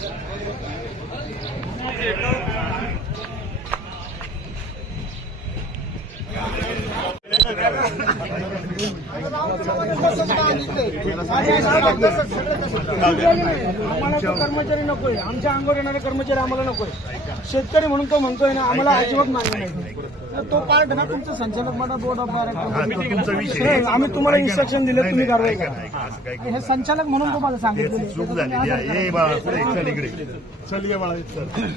Thank you. आम्हाला कर्मचारी नको आमच्या अंगावर येणारे कर्मचारी आम्हाला नकोय शेतकरी म्हणून तो म्हणतोय ना आम्हाला अजिबात मान्य नाही तर तो पार्ट ना तुमचं संचालक मंडळ बोर्ड ऑफ डायरेक्टर आम्ही तुम्हाला इन्स्ट्रक्शन दिलं तुम्ही कारवाई करा हे संचालक म्हणून तुम्हाला सांगितलं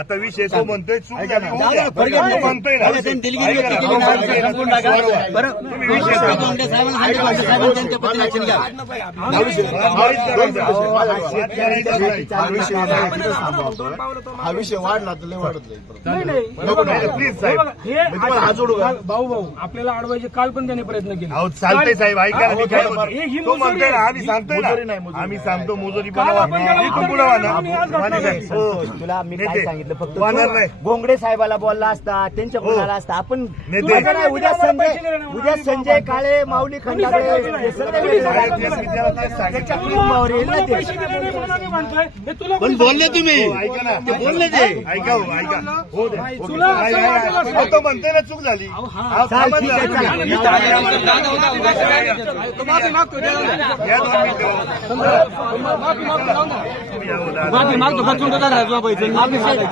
आता विषय तो म्हणतोय आयुष्य वाढ लागे वाटत नाही प्लीज जोडू भाऊ भाऊ आपल्याला आडवायचे काल पण त्याने प्रयत्न केले हो सांगते साहेब ऐकायला आम्ही सांगतो आम्ही सांगतो तुला मी फक्त नाही साहेबाला बोलला असता त्यांच्या कोणाला असता अपन... आपण उद्या संजय उद्या संजय काळे माऊली खंडायच्या बोलले तुम्ही ऐक ना ते ना चूक झाली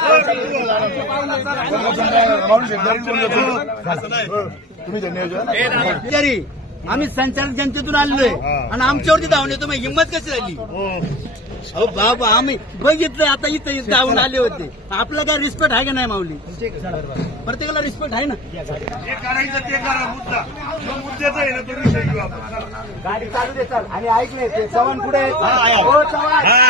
री आम्ही संचालक जनतेतून आलेलोय आणि आमच्यावरती धावून येतो हिंमत कशी झाली हो बाबा आम्ही बघितलं आता इथे धावून आले होते आपला काय रिस्पेक्ट आहे का नाही माऊली प्रत्येकाला रिस्पेक्ट आहे ना ते करा मुद्दा तो मुद्द्याचा आहे ना गाडी चालू दे आणि ऐकले ते चव्हाण पुढे